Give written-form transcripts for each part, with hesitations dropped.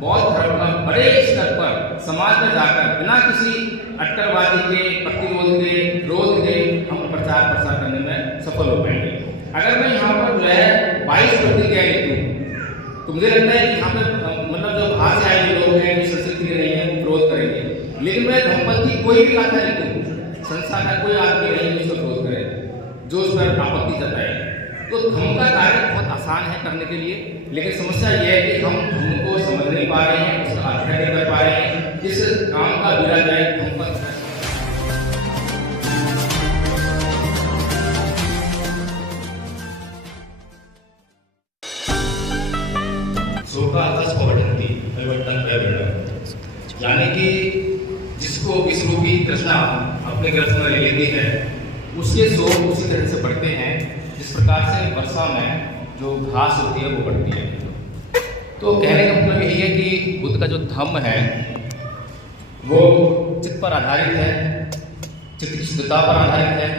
बौद्ध धर्म का बड़े स्तर पर समाज में जाकर बिना किसी अट्टरबाजी के, प्रतिरोध के, विरोध के हम प्रचार प्रसार करने में सफल हो पाएंगे। अगर मैं यहाँ पर जो है 22 प्रतिक्रिया लिखूँ तो मुझे लगता है कि यहाँ पर मतलब जो बाहर से आए लोग हैं, जो संस्कृति नहीं है, वो विरोध करेंगे। लेकिन मैं धम्मपद कोई भी गाथा लिखूँ, संसार का कोई आदमी नहीं जो उसको विरोध करे, जो उस पर आपत्ति जताए। तो धम्म का कार्य बहुत आसान है करने के लिए, लेकिन समस्या यह है कि हम धम्म को समझ नहीं पा रहे हैं, उसका अध्ययन नहीं कर पा रहे हैं। इस काम का विरा जाए धम्मपद यानी कि जिसको विश्व रूपी कृष्णा अपने ग्रंथ में ले लेती है, उसके शोक उसी तरह से बढ़ते हैं जिस प्रकार से वर्षा में जो घास होती है वो बढ़ती है। तो कहने का मतलब यही है कि बुद्ध का जो धम्म है वो चित्त पर आधारित है, चित्त की शुद्धता पर आधारित है।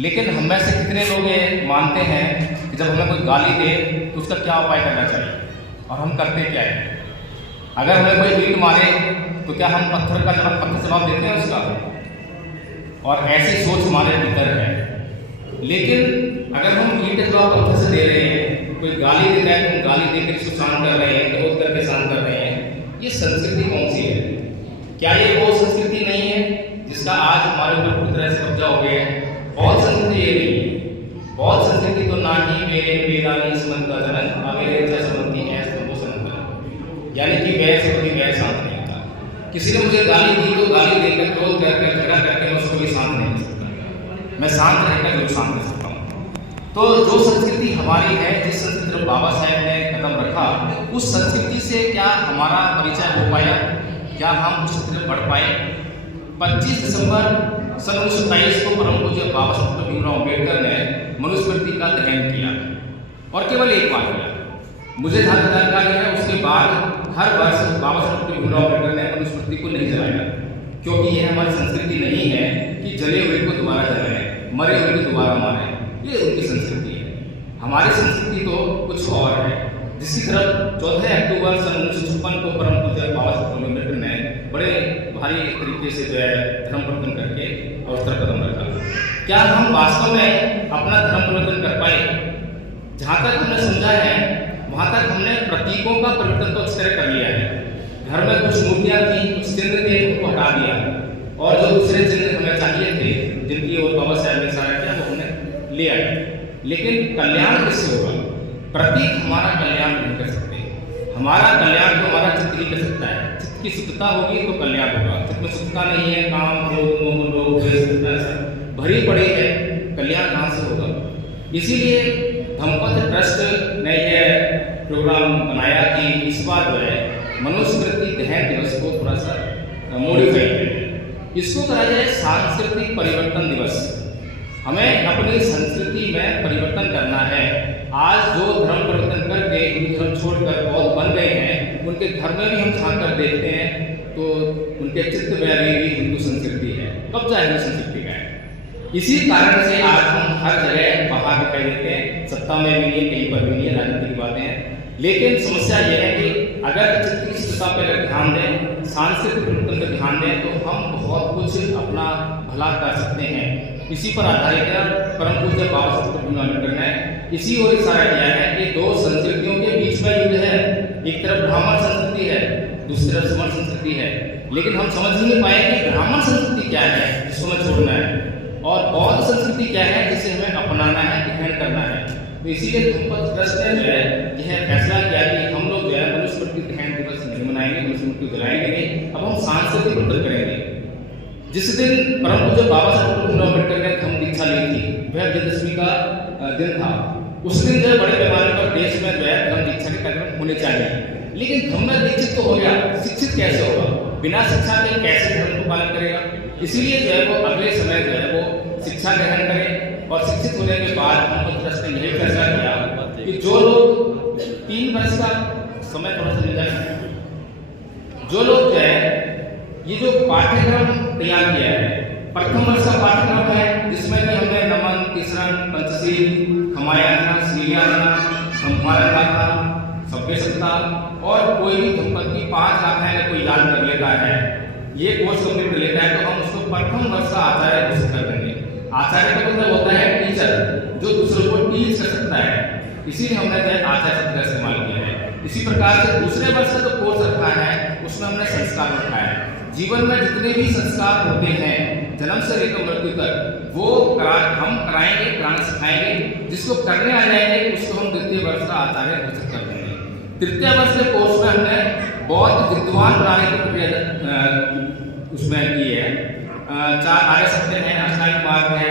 लेकिन हम में से कितने लोग ये मानते हैं कि जब हमें कोई गाली दे तो उसका क्या उपाय करना चाहिए, और हम करते क्या है? अगर हमें कोई ईंट मारे तो क्या हम पत्थर का जवाब देते हैं उसका? और ऐसी सोच हमारे भीतर है। लेकिन अगर हम ईंट का जवाब पत्थर से दे रहे हैं, कोई गाली देता है तो हम गाली देकर इसको शांत कर रहे हैं, क्रोध करके शांत कर रहे हैं, ये संस्कृति कौन सी है? क्या ये वो संस्कृति नहीं है जिसका आज हमारे ऊपर पूरी तरह से कब्जा हो गया है? बौद्ध संस्कृति ये नहीं है। बौद्ध संस्कृति तो ना ही मेरे वेदानी समंत का जनन अवेरे समंती है, यानी कि वैर से कभी वैर शांत नहीं होता। किसी ने मुझे गाली दी तो गाली देकर, क्रोध करके, झगड़ा करके मैं उसको भी शांत नहीं कर सकता। मैं शांत रहकर जरूर शांत कर सकता हूँ। तो जो संस्कृति हमारी है, जिस संस्कृति पर बाबा साहेब ने कदम रखा, उस संस्कृति से क्या हमारा परिचय हो पाया? क्या हम उस संस्कृति में बढ़ पाए? 25 दिसंबर सन 1927 को परम पूज्य बाबा साहेब भीमराव अम्बेडकर ने मनुस्मृति का दहन किया, और केवल एक बार किया। मुझे जहाँ तक जानकारी है उसके बाद हर वर्ष बाबा साहेब भीमराव अम्बेडकर ने मनुस्मृति को नहीं जलाया, क्योंकि यह हमारी संस्कृति नहीं है कि जले हुए को दोबारा जलाएं, मरे हुए को दोबारा मारें। ये उनकी संस्कृति है। हमारी संस्कृति तो कुछ और है, जिसकी तरफ 14 अक्टूबर सन 1956 को परम पूज्य बाबा साहेब अम्बेडकर ने बड़े भारी तरीके से जो है धर्म परिवर्तन करके और उस तरफ कदम रखा। क्या हम वास्तव में अपना धर्म परिवर्तन कर पाए? जहाँ तक हमने समझा है वहाँ तक हमने प्रतीकों का परिवर्तन तो अच्छी तरह कर लिया है। घर में कुछ मूर्तियाँ थी, कुछ चिन्ह थे, उनको हटा दिया, और जो दूसरे चिन्ह हमें चाहिए थे, जिनकी और बाबा साहब ने इशारा किया, वो हमने ले आए। लेकिन कल्याण किससे होगा? प्रतीक हमारा कल्याण नहीं कर सकते। हमारा कल्याण तो हमारा चित्त ही कर सकता है। चित्त की शुद्धता होगी तो कल्याण होगा। चित्त में शुद्धता नहीं है, काम, क्रोध, मोह, लोभ भरी पड़ी है, कल्याण कहाँ से होगा? इसीलिए धम्मपद ट्रस्ट ने यह प्रोग्राम बनाया कि इस बार जो है मनुस्मृति दहन दिवस को थोड़ा सा मॉडिफाई करें, इसको कहा जाए सांस्कृतिक परिवर्तन दिवस। हमें अपनी संस्कृति में परिवर्तन करना है। आज जो धर्म परिवर्तन करके हिंदू धर्म छोड़कर बौद्ध बन गए हैं, उनके घर में भी हम झांक कर देखते हैं तो उनके चित्त में भी हिंदू संस्कृति है, कब्जा हिंदू संस्कृति का है। इसी कारण से आज हम हर जगह बाहर दिखाई देते हैं, सत्ता में भी नहीं, कहीं पर भी नहीं, राजनीतिक बातें हैं। लेकिन समस्या यह है कि अगर चित्त की शुद्धता पर अगर ध्यान दें, सांस्कृतिक परिवर्तन पर ध्यान दें, तो हम बहुत कुछ अपना भला कर सकते हैं। इसी पर आधारित परम पूज्य बाबा साहेब भीमराव अम्बेडकर ने इसी ओर इशारा किया है कि दो संस्कृतियों के बीच में युद्ध है। एक तरफ ब्राह्मण संस्कृति है, दूसरी तरफ समण संस्कृति है। लेकिन हम समझ नहीं पाए कि ब्राह्मण संस्कृति क्या है जिसको हमें छोड़ना है, और बौद्ध संस्कृति क्या है जिसे हमें अपनाना है, ग्रहण करना है। तो इसीलिए धम्मपद ट्रस्ट ने जो है यह फैसला किया कि हम लोग जो है मनुस्मृति दहन दिवस नहीं मनाएंगे, मनुस्मृति जलाएंगे नहीं, अब हम सांस्कृतिक परिवर्तन करेंगे। जिस दिन परम पूज्य बाबा साहेब भीमराव अम्बेडकर ने धम्म दीक्षा ली थी, वह विजयदशमी का दिन था। उस दिन जो है बड़े पैमाने पर देश में जो है धम्म दीक्षा के कार्यक्रम होने चाहिए। लेकिन धम्म में दीक्षित तो हो गया, शिक्षित कैसे होगा? बिना शिक्षा के कैसे धर्म को पालन करेगा? इसीलिए जो है वो अगले समय जो है वो शिक्षा ग्रहण करें, और शिक्षित होने के बाद धम्मपद ट्रस्ट ने यही फैसला किया कि जो लोग 3 वर्ष का समय थोड़ा सा मिल जाए, जो लोग जो है ये जो पाठ्यक्रम तैयार किया है, प्रथम वर्ष का पाठ्यक्रम है जिसमें कि हमने नमन, तीसरण, पंचशील, खमायाना, श्रीयाना, संपादन, सभ्य सत्ता और कोई भी 5 लाख है अगर कोई याद कर लेता है, ये कोर्स कंप्लीट कर लेता है, तो हम उसको प्रथम वर्ष का आचार्य घोषित कर देंगे। आचार्य का मतलब होता है टीचर, जो दूसरों को टीच कर सकता है, इसीलिए हमने जो है आचार्य शब्द का इस्तेमाल किया है। इसी प्रकार से दूसरे वर्ष का जो कोर्स रखा है उसमें हमने संस्कार रखा है। जीवन में जितने भी संस्कार होते हैं जन्म से लेकर मृत्यु तक, वो हम कराएंगे, कराना सिखाएंगे। जिसको करने आ जाएंगे उसको हम द्वितीय वर्ष का आचार्य घोषित कर देंगे। तृतीय वर्ष के कोर्स में हमने बहुत विद्वान बनाने की प्रक्रिया उसमें की है। 4 आर्य सत्य है, अष्टांग मार्ग है,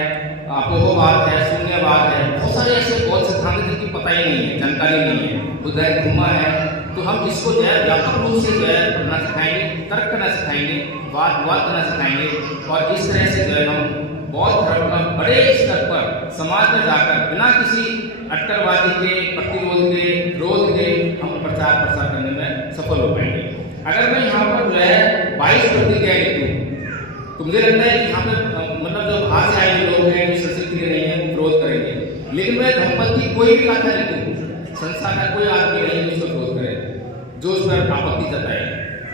अपोहवाद है, शून्यवाद है, बहुत सारे ऐसे बहुत सिद्धांत जिनकी पता ही नहीं है, जानकारी नहीं है, उदय घुमा है। तो हम इसको जो है व्यापक रूप से जो है पढ़ना सिखाएंगे, तर्क करना सिखाएंगे, वाद विवाद करना सिखाएंगे, और इस तरह से जो है हम बौद्ध धर्म का बड़े स्तर पर समाज में जाकर बिना किसी अटकलबाजी के, प्रतिरोध के, विरोध के हम प्रचार प्रसार करने में सफल हो पाएंगे। अगर मैं यहाँ पर जो है 22 प्रतिक्रिया लिखूँ तो मुझे लगता है कि यहाँ पे मतलब जो बाहर से आए लोग हैं, जो संस्कृति के नहीं है, वो विरोध करेंगे। लेकिन मैं धम्मपद की कोई भी गाथा लिखूँ, संसार का कोई आदमी नहीं है जिसको विरोध करे, जो उस पर आपत्ति जताए।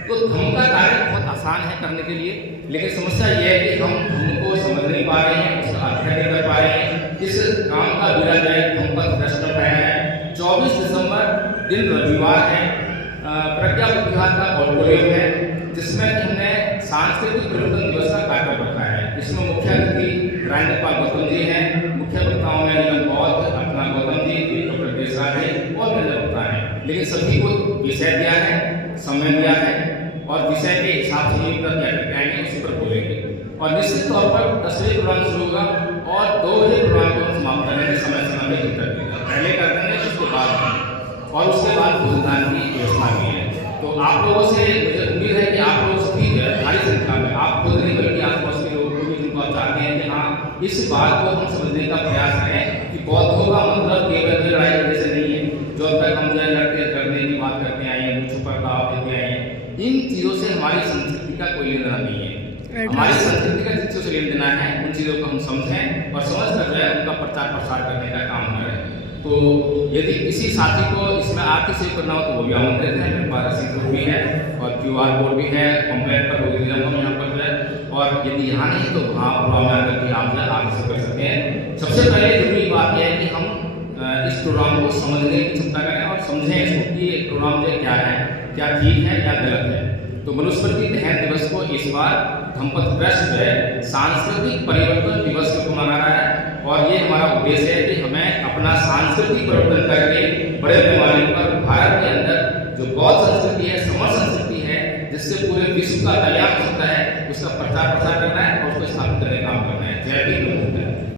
तो धम्म का कार्य बहुत आसान है करने के लिए, लेकिन समस्या यह है कि हम धम्म को समझ नहीं पा रहे हैं, उसका अध्ययन नहीं कर पा रहे हैं। इस काम का विरा जो है धम्मपद दर्शन पाया है। 24 दिसंबर दिन रविवार है, प्रज्ञा विभाग का ऑडिटोरियम है, जिसमें हमने सांस्कृतिक परिवर्तन दिवस का कार्यक्रम रखा है। इसमें मुख्य अतिथि राजेंद्रपाल गौतम जी हैं, मुख्य वक्ताओं में निगम बौद्ध, अपना गौतम जी, डॉक्टर देशराज जी और अन्य वक्ता हैं। लेकिन सभी को विषय दिया है, समय दिया है, और विषय के हिसाब से क्या करके आएंगे उसी पर बोलेंगे। और निश्चित तौर पर 10 बजे प्रोग्राम शुरू होगा और 2 बजे प्रोग्राम को समाप्त करेंगे, समय समय में भीतर पहले कर देंगे, उसके बाद और उसके बाद भोजन की व्यवस्था भी है। तो आप लोगों से मुझे उम्मीद है कि आप लोग सभी भारी संख्या में, आप खुद नहीं बल्कि आसपास के लोगों को भी जिनको आप चाहते हैं कि हाँ इस बात को हम समझने का प्रयास करें कि बौद्धों का मतलब केवल लड़ाई करने से नहीं है, जो अब तक हम जो है लड़के करने की बात करते आए हैं, मुझ पर दाव देते आए हैं, इन चीज़ों से हमारी संस्कृति का कोई लेना नहीं है। हमारी संस्कृति का जिन चीज़ों से लेन देना है उन चीज़ों को हम समझें और समझ कर जो है उनका प्रचार प्रसार करने का काम करें। तो यदि किसी साथी को इसमें आर्थिक सहयोग करना हो तो वो भी आमंत्रित है। मेरे पास रसीद भी है और QR कोड भी है, कॉम्प्लेट पर होगी हम यहाँ पर जो है, और यदि यहाँ नहीं तो वहाँ प्रोग्राम में आकर के आप जो आगे से कर सकते हैं। सबसे पहले जरूरी बात यह है कि हम इस प्रोग्राम को समझने की चिंता करें और समझें इसको कि ये प्रोग्राम जो क्या है, क्या ठीक है, क्या गलत है। तो मनुस्मृति दहन दिवस को इस बार धम्मपद ट्रस्ट जो है सांस्कृतिक परिवर्तन दिवस को मना रहा है, और ये हमारा उद्देश्य है कि हमें अपना सांस्कृतिक परिवर्तन करके बड़े पैमाने पर भारत के अंदर जो बौद्ध संस्कृति है, समर संस्कृति है, जिससे पूरे विश्व का कल्याण